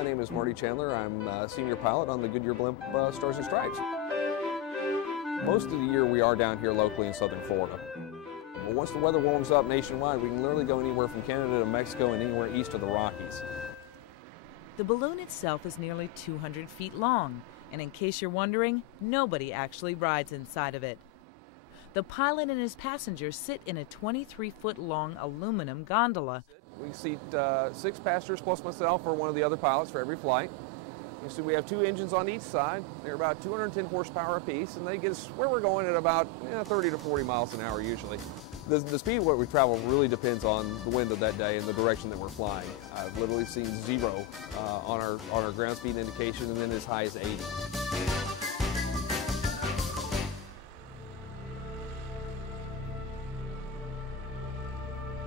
My name is Marty Chandler. I'm a senior pilot on the Goodyear Blimp Stars and Stripes. Most of the year we are down here locally in southern Florida. But once the weather warms up nationwide, we can literally go anywhere from Canada to Mexico and anywhere east of the Rockies. The balloon itself is nearly 200 feet long, and in case you're wondering, nobody actually rides inside of it. The pilot and his passengers sit in a 23-foot-long aluminum gondola. We seat 6 passengers plus myself or one of the other pilots for every flight. You see we have 2 engines on each side. They're about 210 horsepower apiece, and they get us where we're going at about 30 to 40 miles an hour usually. The speed of what we travel really depends on the wind of that day and the direction that we're flying. I've literally seen 0 on our ground speed indication, and then as high as 80.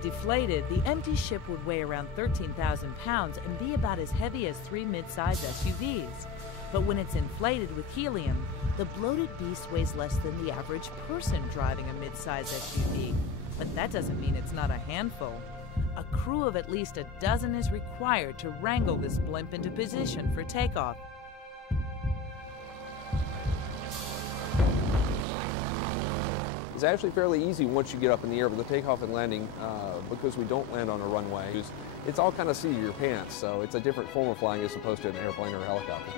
Deflated, the empty ship would weigh around 13,000 pounds and be about as heavy as 3 mid-size SUVs. But when it's inflated with helium, the bloated beast weighs less than the average person driving a mid-size SUV. But that doesn't mean it's not a handful. A crew of at least a dozen is required to wrangle this blimp into position for takeoff. It's actually fairly easy once you get up in the air, but the takeoff and landing, because we don't land on a runway, it's all kind of seat of your pants, so it's a different form of flying as opposed to an airplane or a helicopter.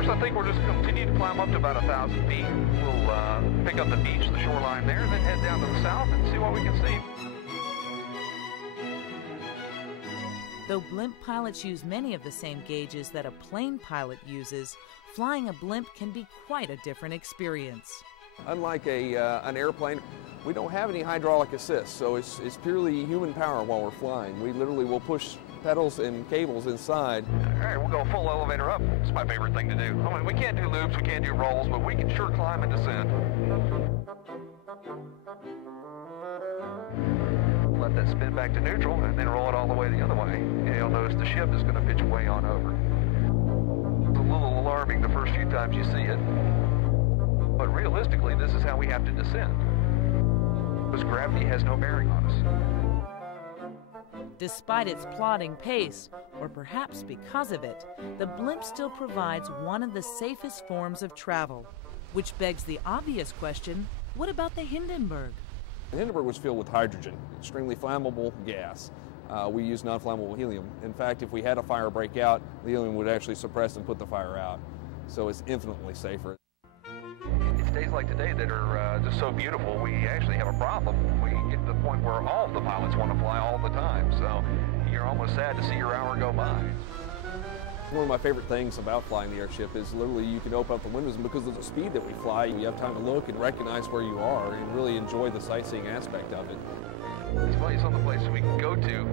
I think we'll just continue to climb up to about 1,000 feet. We'll pick up the beach, the shoreline there, then head down to the south and see what we can see. Though blimp pilots use many of the same gauges that a plane pilot uses, flying a blimp can be quite a different experience. Unlike an airplane, we don't have any hydraulic assist, so it's purely human power while we're flying. We literally will push pedals and cables inside. All right, we'll go full elevator up. It's my favorite thing to do. I mean, we can't do loops, we can't do rolls, but we can sure climb and descend. Let that spin back to neutral and then roll it all the way the other way. And you'll notice the ship is going to pitch way on over. It's a little alarming the first few times you see it, but realistically, this is how we have to descend, because gravity has no bearing on us. Despite its plodding pace, or perhaps because of it, the blimp still provides one of the safest forms of travel. Which begs the obvious question, what about the Hindenburg? The Hindenburg was filled with hydrogen, extremely flammable gas. We use non-flammable helium. In fact, if we had a fire break out, the helium would actually suppress and put the fire out. So it's infinitely safer. It's days like today that are just so beautiful, we actually have a problem. We get to the point where all of the pilots want to fly all the time, so you're almost sad to see your hour go by. One of my favorite things about flying the airship is literally you can open up the windows, and because of the speed that we fly, you have time to look and recognize where you are and really enjoy the sightseeing aspect of it. It's funny, some of the places we can go to,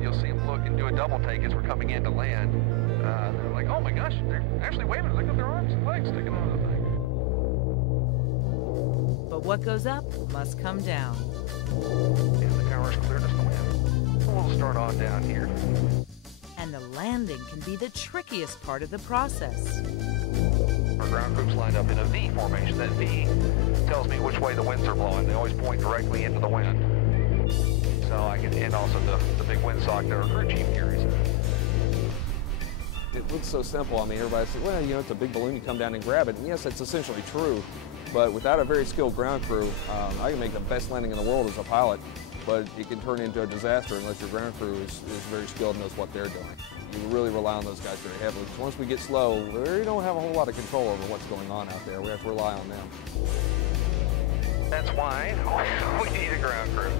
you'll see them look and do a double take as we're coming in to land. They're like, oh my gosh, they're actually waving. Look at their arms and legs sticking out of the thing. But what goes up must come down. And the tower's cleared us to land. We'll start on down here. And the landing can be the trickiest part of the process. Our ground group's lined up in a V formation. That V tells me which way the winds are blowing. They always point directly into the wind. So I can, and also the big windsock that our crew chief carries. It looks so simple. I mean, everybody says, well, it's a big balloon, you come down and grab it. And yes, that's essentially true. But without a very skilled ground crew, I can make the best landing in the world as a pilot, but it can turn into a disaster unless your ground crew is very skilled and knows what they're doing. You really rely on those guys very heavily, because once we get slow, we don't have a whole lot of control over what's going on out there. We have to rely on them. That's why we need a ground crew.